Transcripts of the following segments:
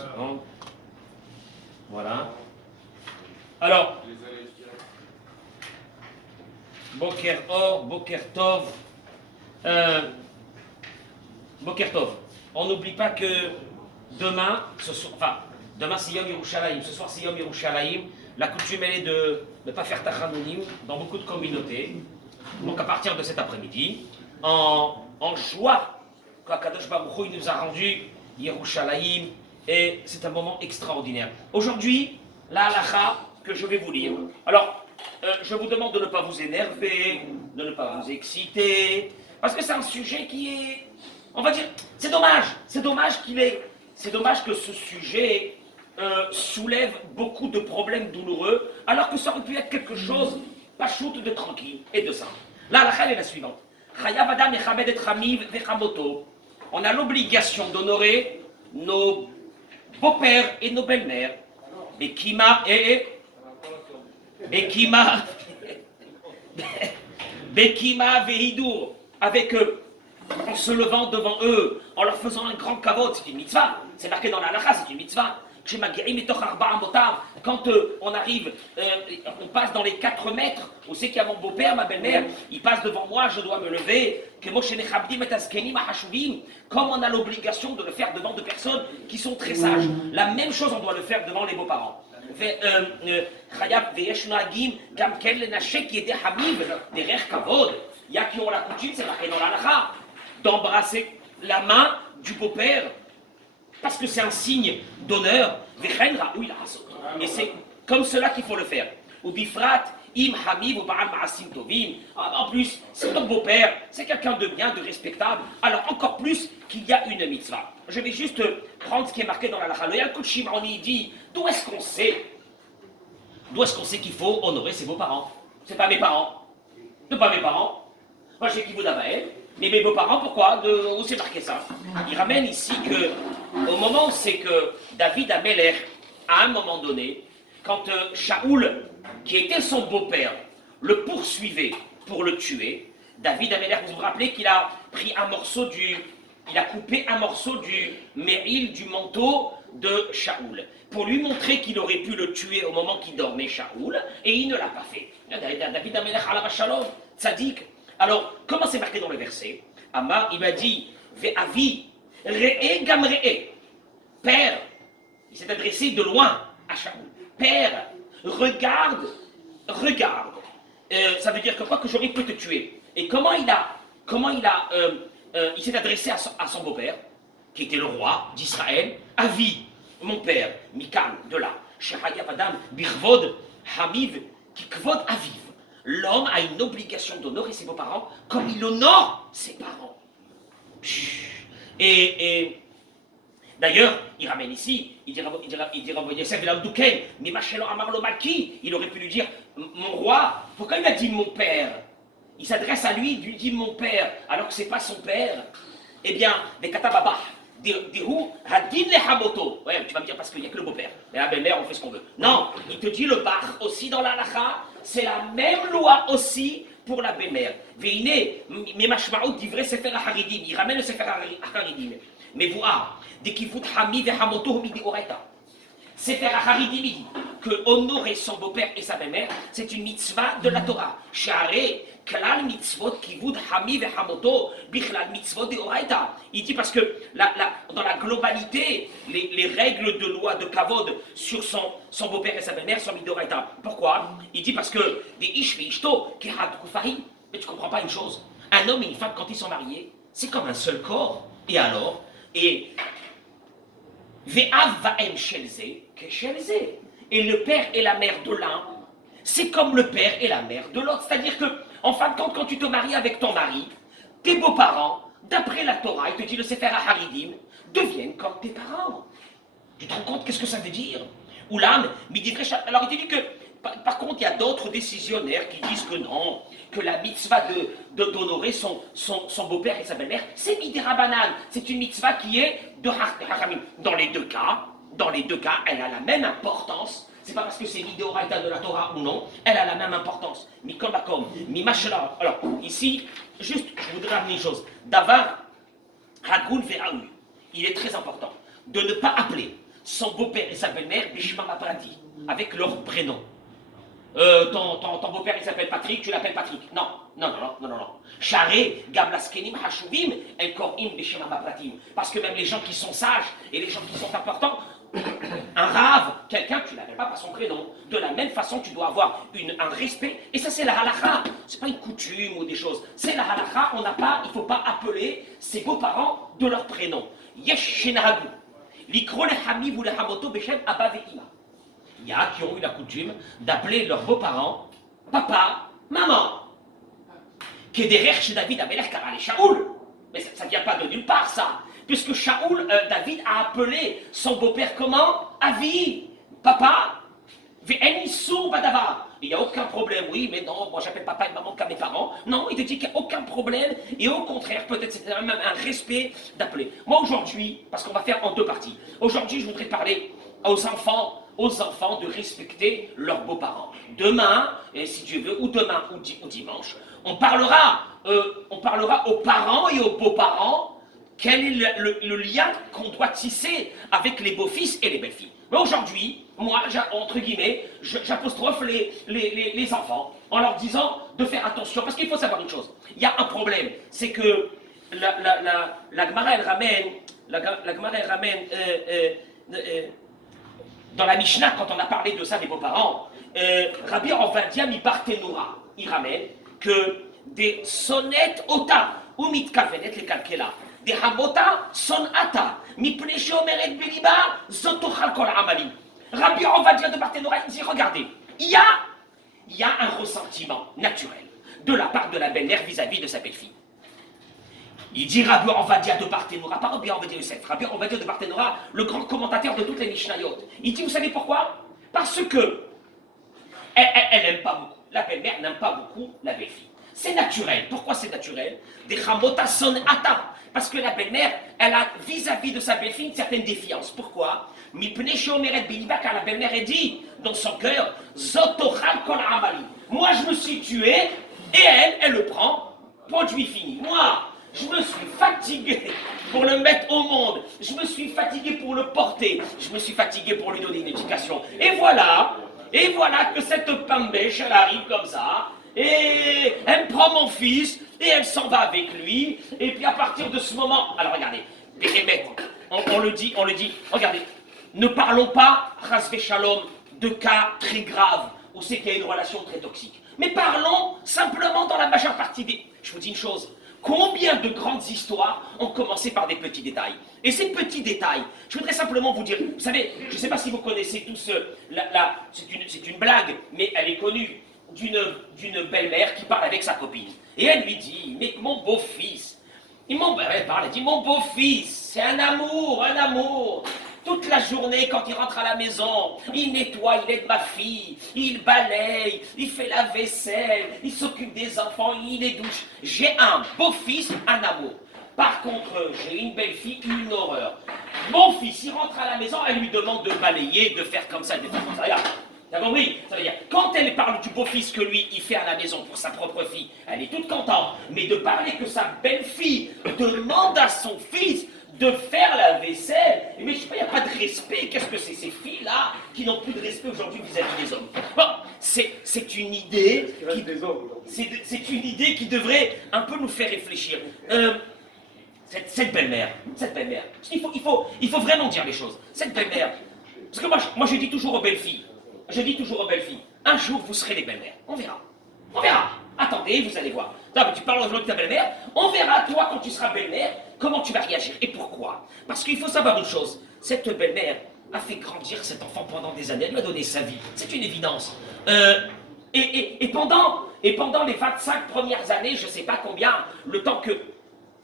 secondes. Voilà. Alors, Boker Or, Boker Tov. Boker Tov. On n'oublie pas que demain, demain c'est Yom Yerushalayim, ce soir c'est Yom Yerushalayim. La coutume elle est de ne pas faire Tachanounim dans beaucoup de communautés. Donc à partir de cet après-midi, en joie qu'Akadosh Baruch Hu nous a rendu Yerushalayim, et c'est un moment extraordinaire. Aujourd'hui, la halakha que je vais vous lire. Alors, je vous demande de ne pas vous énerver, de ne pas vous exciter, parce que c'est un sujet qui est, on va dire, c'est dommage que ce sujet soulève beaucoup de problèmes douloureux, alors que ça aurait pu être quelque chose, pas choute de tranquille et de simple. La halakha est la suivante. Chayav adam mechamed et chamiv vechamoto. On a l'obligation d'honorer nos beaux-pères et nos belles-mères. Bekima vehidur, avec eux, en se levant devant eux, en leur faisant un grand kavod, c'est une mitzvah, c'est marqué dans la halakha, c'est une mitzvah. Quand on arrive, on passe dans les 4 mètres, on sait qu'il y a mon beau-père, ma belle-mère, il passe devant moi, je dois me lever, comme on a l'obligation de le faire devant 2 personnes qui sont très sages. La même chose, on doit le faire devant les beaux-parents. Il y a qui ont la coutume, c'est marqué dans la halakha, d'embrasser la main du beau-père, parce que c'est un signe d'honneur. Et c'est comme cela qu'il faut le faire. En plus, c'est ton beau-père, c'est quelqu'un de bien, de respectable, alors encore plus qu'il y a une mitzvah. Je vais juste prendre ce qui est marqué dans la halakha. Le Yalkut Shimoni dit, d'où est-ce qu'on sait qu'il faut honorer ses beaux-parents? C'est pas mes parents. C'est pas mes parents. Moi j'ai Kivud Abael, mais mes beaux-parents, pourquoi? Où c'est marqué ça? Il ramène ici que, au moment où c'est que David Amelech, à un moment donné, quand Shaoul, qui était son beau-père, le poursuivait pour le tuer, David Amelech, vous vous rappelez qu'il a pris il a coupé un morceau du méril, du manteau de Shaoul, pour lui montrer qu'il aurait pu le tuer au moment qu'il dormait, Shaoul, et il ne l'a pas fait. David Amelech, alav shalom, tzaddik. Alors, comment c'est marqué dans le verset? Amar, il m'a dit, Ve'avi, re'e gam re'e. Père, il s'est adressé de loin à Shaoul. Père, regarde. Ça veut dire que quoi, que j'aurais pu te tuer. Et il s'est adressé à son beau-père, qui était le roi d'Israël. Avi, mon père, Mikan, de là. Shehayav Adam, Birvod, Hamiv, Kikvod Aviv. L'homme a une obligation d'honorer ses beaux-parents comme il honore ses parents. Et d'ailleurs, il ramène ici, il dira il aurait pu lui dire, mon roi, pourquoi il a dit mon père? Il s'adresse à lui, il lui dit mon père, alors que ce n'est pas son père. Eh bien, les katababa, ouais, tu vas me dire parce qu'il n'y a que le beau-père. Mais la belle-mère, on fait ce qu'on veut. Non, il te dit le bar aussi dans la halakha, c'est la même loi aussi pour la belle-mère. Veine, mais mashmaout divrei sefer haridim, il ramène le sefer haridim. Mais vous, dès qu'il vous hami vehamoto midi oreta. Sefer haridim dit que honorer son beau-père et sa belle-mère, c'est une mitzvah de la Torah. Share klal mitzvot kivud hami vehamoto bichlal mitzvot de oraita. Il dit parce que dans la globalité, les règles de loi de kavod sur son beau-père et sa belle-mère sont midoraita. Pourquoi? Il dit parce que des ish veishto kehad kufarim. Mais tu comprends pas une chose? Un homme et une femme quand ils sont mariés, c'est comme un seul corps. Et alors? Et ve'av va'em shelze keshelze. Et le père et la mère de l'un, c'est comme le père et la mère de l'autre. C'est-à-dire que, en fin de compte, quand tu te maries avec ton mari, tes beaux-parents, d'après la Torah, il te dit le Sefer HaHaridim, deviennent comme tes parents. Tu te rends compte qu'est-ce que ça veut dire? Oulam, alors il te dit que, par contre, il y a d'autres décisionnaires qui disent que non, que la mitzvah d'honorer son beau-père et sa belle-mère, c'est midirabanan, c'est une mitzvah qui est de hachamim. Dans les deux cas, elle a la même importance. C'est pas parce que c'est midéoraita de la Torah ou non, elle a la même importance. Mikom bakom, mimashela. Alors, ici, juste, je voudrais amener une chose. Davar, hagoul ve'aoui. Il est très important de ne pas appeler son beau-père et sa belle-mère, Bishma Maprati, avec leur prénom. Ton beau-père il s'appelle Patrick, tu l'appelles Patrick. Non, non, non, non, non, non. Charé, Gamlaskenim, Hashuvim, Encore im Bishma Mapratim. Parce que même les gens qui sont sages et les gens qui sont importants, un rave, quelqu'un, tu ne l'appelles pas par son prénom. De la même façon, tu dois avoir un respect. Et ça, c'est la halakha. Ce n'est pas une coutume ou des choses. C'est la halakha. Il ne faut pas appeler ses beaux-parents de leur prénom. Yesh shenahagou. Likro le hamiv ou le hamoto beshem abba ve'ima. Il y a qui ont eu la coutume d'appeler leurs beaux-parents papa, maman. Kederer chez David Amelech Karale Shaoul. Mais ça ne vient pas de nulle part, ça. Puisque Shaoul, David a appelé son beau-père comment? Avi, papa, Ve'enisour Badava. Il n'y a aucun problème, oui, mais non, moi j'appelle papa et maman qu'à mes parents. Non, il te dit qu'il n'y a aucun problème, et au contraire, peut-être c'est même un respect d'appeler. Moi aujourd'hui, parce qu'on va faire en deux parties, aujourd'hui je voudrais parler aux enfants de respecter leurs beaux-parents. Demain, et si Dieu veut, ou demain ou dimanche, on parlera aux parents et aux beaux-parents. Quel est le lien qu'on doit tisser avec les beaux-fils et les belles-filles? Mais aujourd'hui, moi, entre guillemets, j'apostrophe les enfants en leur disant de faire attention. Parce qu'il faut savoir une chose. Il y a un problème. C'est que la Gemara, elle ramène, dans la Mishnah, quand on a parlé de ça des beaux-parents, Rabbi Ovadia Mibartenoura, il ramène que des sonnettes ota, ou mitkavenet les kalkela, des hamota son ata, mipne shomeret beliba, zotochal kol amali. Rabbi Ovadia de Barthénora, il dit, regardez, il y a un ressentiment naturel de la part de la belle-mère vis-à-vis de sa belle-fille. Il dit Rabbi Ovadia de Barthénora, pas Rabbi Ovadia Yosef, Rabbi Ovadia de Barthénora, le grand commentateur de toutes les Mishnayot. Il dit, vous savez pourquoi? Parce que elle n'aime pas beaucoup, la belle-mère n'aime pas beaucoup la belle-fille. C'est naturel. Pourquoi c'est naturel? Des chamota son ata. Parce que la belle-mère, elle a vis-à-vis de sa belle-fille une certaine défiance. Pourquoi? Car la belle-mère est dit dans son cœur, Zotochal kol amali. Moi je me suis tué et elle le prend, produit fini. Moi, je me suis fatigué pour le mettre au monde. Je me suis fatigué pour le porter. Je me suis fatigué pour lui donner une éducation. Et voilà que cette pambèche, elle arrive comme ça. Et elle prend mon fils et elle s'en va avec lui. Et puis à partir de ce moment, alors regardez, on le dit, regardez, ne parlons pas, Rasvé Shalom, de cas très graves où c'est qu'il y a une relation très toxique. Mais parlons simplement dans la majeure partie des... Je vous dis une chose, combien de grandes histoires ont commencé par des petits détails? Et ces petits détails, je voudrais simplement vous dire, vous savez, je ne sais pas si vous connaissez tous, c'est une blague, mais elle est connue, d'une belle-mère qui parle avec sa copine. Et elle lui dit, mais mon beau-fils, elle dit, mon beau-fils, c'est un amour. Toute la journée, quand il rentre à la maison, il nettoie, il aide ma fille, il balaye, il fait la vaisselle, il s'occupe des enfants, il les douche. J'ai un beau-fils, un amour. Par contre, j'ai une belle-fille, une horreur. Mon fils, il rentre à la maison, elle lui demande de balayer, de faire comme ça, de faire comme ça. Regarde. T'as compris? Ça veut dire, quand elle parle du beau-fils que lui, il fait à la maison pour sa propre fille, elle est toute contente. Mais de parler que sa belle-fille demande à son fils de faire la vaisselle, mais je sais pas, il n'y a pas de respect. Qu'est-ce que c'est ces filles-là qui n'ont plus de respect aujourd'hui vis-à-vis des hommes? Bon, c'est une idée c'est une idée qui devrait un peu nous faire réfléchir. Cette belle-mère, il faut vraiment dire les choses. Cette belle-mère, parce que moi je dis toujours aux belles-filles, un jour vous serez les belles-mères. On verra. Attendez, vous allez voir. Non, mais tu parles aujourd'hui de ta belle-mère, on verra toi quand tu seras belle-mère, comment tu vas réagir. Et pourquoi? Parce qu'il faut savoir une chose, cette belle-mère a fait grandir cet enfant pendant des années, elle lui a donné sa vie. C'est une évidence. Et pendant les 25 premières années, je ne sais pas combien, le temps que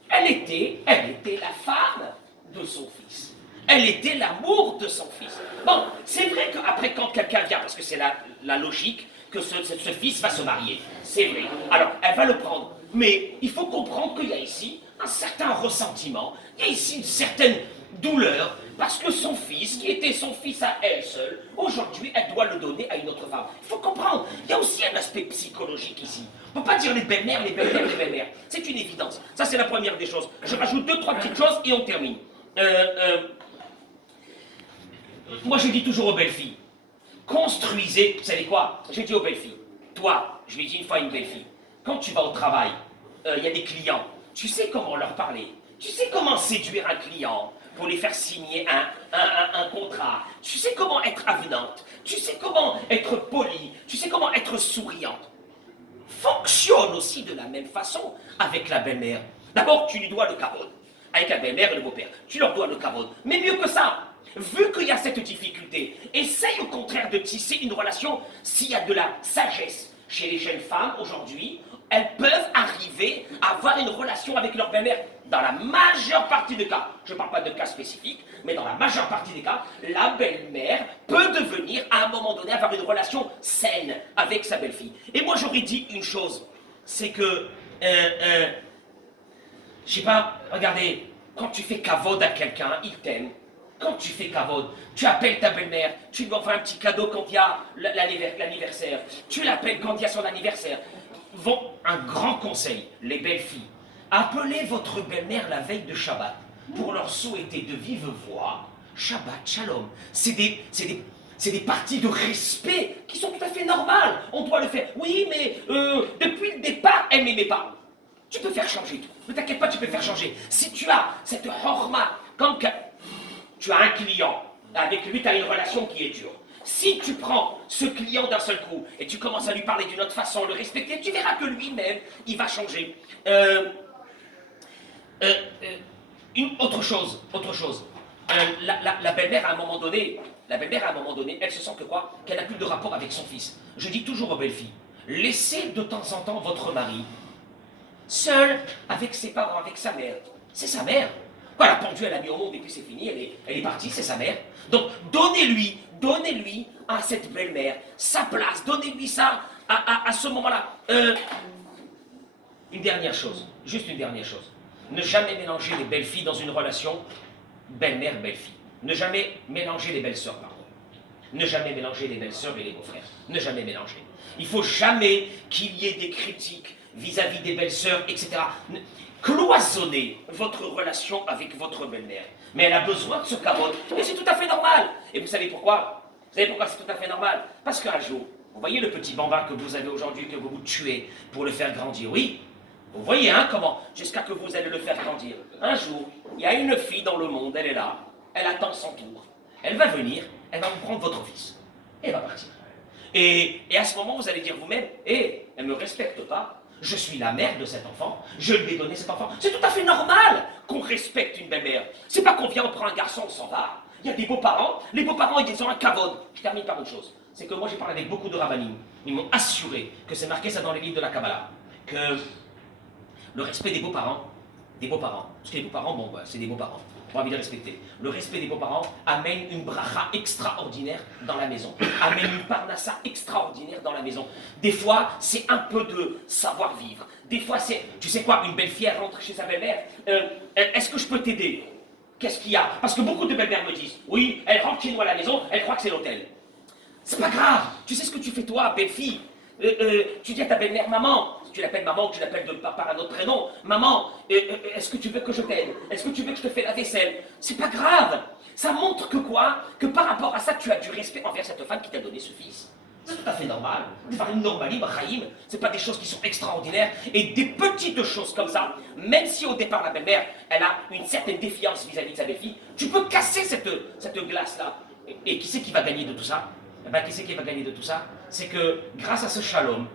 elle était la femme de son fils. Elle était l'amour de son fils. Bon, c'est vrai qu'après, quand quelqu'un vient, parce que c'est la logique, que ce fils va se marier. C'est vrai. Alors, elle va le prendre. Mais il faut comprendre qu'il y a ici un certain ressentiment, il y a ici une certaine douleur, parce que son fils, qui était son fils à elle seule, aujourd'hui, elle doit le donner à une autre femme. Il faut comprendre, il y a aussi un aspect psychologique ici. On ne peut pas dire les belles-mères. C'est une évidence. Ça, c'est la première des choses. Je rajoute 2-3 petites choses et on termine. Moi, je dis toujours aux belles filles, construisez, vous savez quoi? J'ai dit aux belles filles, toi, je lui ai dit une fois à une belle fille, quand tu vas au travail, il y a des clients, tu sais comment leur parler, tu sais comment séduire un client pour les faire signer un contrat, tu sais comment être avenante, tu sais comment être polie, tu sais comment être souriante. Fonctionne aussi de la même façon avec la belle-mère. D'abord, tu lui dois le kavod. Avec la belle-mère et le beau-père, tu leur dois le kavod. Mais mieux que ça, vu qu'il y a cette difficulté, essaye au contraire de tisser une relation s'il y a de la sagesse. Chez les jeunes femmes aujourd'hui, elles peuvent arriver à avoir une relation avec leur belle-mère. Dans la majeure partie des cas, je ne parle pas de cas spécifiques, mais dans la majeure partie des cas, la belle-mère peut devenir à un moment donné avoir une relation saine avec sa belle-fille. Et moi j'aurais dit une chose, c'est que, je sais pas, regardez, quand tu fais kavod à quelqu'un, il t'aime. Quand tu fais kavod, tu appelles ta belle-mère, tu lui offres un petit cadeau quand il y a l'anniversaire, tu l'appelles quand il y a son anniversaire. Bon, un grand conseil, les belles filles, appelez votre belle-mère la veille de Shabbat pour leur souhaiter de vive voix Shabbat Shalom. C'est des parties de respect qui sont tout à fait normales. On doit le faire. Oui, mais depuis le départ, elle m'aimait pas. Tu peux faire changer tout. Ne t'inquiète pas, tu peux faire changer. Si tu as cette horma, quand tu as un client, avec lui tu as une relation qui est dure. Si tu prends ce client d'un seul coup et tu commences à lui parler d'une autre façon, le respecter, tu verras que lui-même, il va changer. Une autre chose. La belle-mère à un moment donné, elle se sent que quoi? Qu'elle n'a plus de rapport avec son fils. Je dis toujours aux belles filles, laissez de temps en temps votre mari seul avec ses parents, avec sa mère. C'est sa mère. Voilà, la pendule, elle a mis au monde et puis c'est fini, elle est partie, c'est sa mère. Donc donnez-lui à cette belle-mère sa place, donnez-lui ça à ce moment-là. Une dernière chose, juste une dernière chose. Ne jamais mélanger les belles filles dans une relation belle-mère, belle-fille. Ne jamais mélanger les belles-sœurs, pardon. Ne jamais mélanger les belles-sœurs et les beaux-frères. Ne jamais mélanger. Il ne faut jamais qu'il y ait des critiques vis-à-vis des belles-sœurs, etc. Cloisonnez votre relation avec votre belle-mère. Mais elle a besoin de ce kavod. Et c'est tout à fait normal. Et vous savez pourquoi? Vous savez pourquoi c'est tout à fait normal? Parce qu'un jour, vous voyez le petit bambin que vous avez aujourd'hui, que vous vous tuez pour le faire grandir, oui? Vous voyez, hein, comment? Jusqu'à que vous allez le faire grandir. Un jour, il y a une fille dans le monde, elle est là, elle attend son tour. Elle va venir, elle va vous prendre votre fils. Et elle va partir. Et à ce moment, vous allez dire vous-même, elle ne me respecte pas. Je suis la mère de cet enfant, je lui ai donné cet enfant. C'est tout à fait normal qu'on respecte une belle-mère. C'est pas qu'on vient, on prend un garçon, on s'en va. Il y a des beaux-parents, les beaux-parents, ils ont un kavod. Je termine par une chose, c'est que moi j'ai parlé avec beaucoup de rabbinim. Ils m'ont assuré que c'est marqué ça dans les livres de la Kabbalah, que le respect des beaux-parents, parce que les beaux-parents, bon, bah, c'est des beaux-parents, on a envie de les respecter. Le respect des beaux-parents amène une bracha extraordinaire dans la maison, amène une parnassa extraordinaire dans la maison. Des fois, c'est un peu de savoir-vivre. Des fois, c'est, tu sais quoi, une belle fille, elle rentre chez sa belle-mère, est-ce que je peux t'aider? Qu'est-ce qu'il y a? Parce que beaucoup de belles-mères me disent, oui, elle rentre chez nous à la maison, elle croit que c'est l'hôtel. C'est pas grave, tu sais ce que tu fais toi, belle-fille. Tu dis à ta belle-mère, maman, tu l'appelles maman ou tu l'appelles par un autre prénom, maman, est-ce que tu veux que je t'aide? Est-ce que tu veux que je te fasse la vaisselle? C'est pas grave. Ça montre que quoi? Que par rapport à ça, tu as du respect envers cette femme qui t'a donné ce fils. C'est tout à fait normal. C'est pas une normalité, Bachaïm. C'est pas des choses qui sont extraordinaires. Et des petites choses comme ça, même si au départ la belle-mère, elle a une certaine défiance vis-à-vis de sa belle-fille, tu peux casser cette glace-là. Et qui c'est qui va gagner de tout ça? Eh ben, qui c'est qui va gagner de tout ça? C'est que grâce à ce shalom,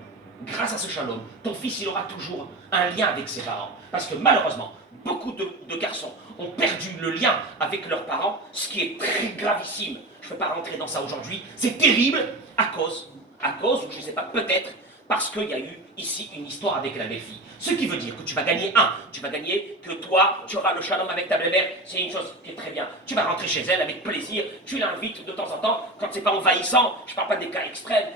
ton fils il aura toujours un lien avec ses parents. Parce que malheureusement, beaucoup de garçons ont perdu le lien avec leurs parents, ce qui est très gravissime. Je ne peux pas rentrer dans ça aujourd'hui. C'est terrible à cause, ou je ne sais pas, peut-être, parce qu'il y a eu ici une histoire avec la belle-fille. Ce qui veut dire que tu vas gagner tu vas gagner que toi, tu auras le shalom avec ta belle-mère, c'est une chose qui est très bien. Tu vas rentrer chez elle avec plaisir, tu l'invites de temps en temps, quand c'est pas envahissant, je ne parle pas des cas extrêmes.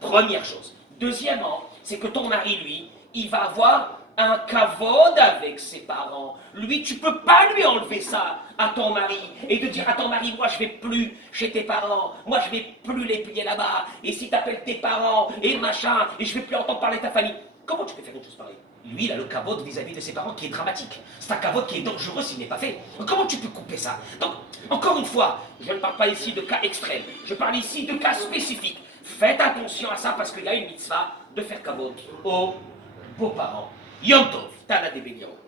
Première chose. Deuxièmement, c'est que ton mari, lui, il va avoir un kavod avec ses parents. Lui, tu peux pas lui enlever ça à ton mari et de dire à ton mari, moi je vais plus chez tes parents, moi je vais plus les plier là-bas, et si t'appelles tes parents et machin, et je vais plus entendre parler de ta famille. Comment tu peux faire une chose pareille? Lui, il a le kavod vis-à-vis de ses parents qui est dramatique. C'est un kavod qui est dangereux s'il n'est pas fait. Comment tu peux couper Pessa. Donc, encore une fois, je ne parle pas ici de cas extrêmes, je parle ici de cas spécifiques. Faites attention à ça parce qu'il y a une mitzvah de faire kavod aux beaux-parents. Yom Tov, Tana des Bénions.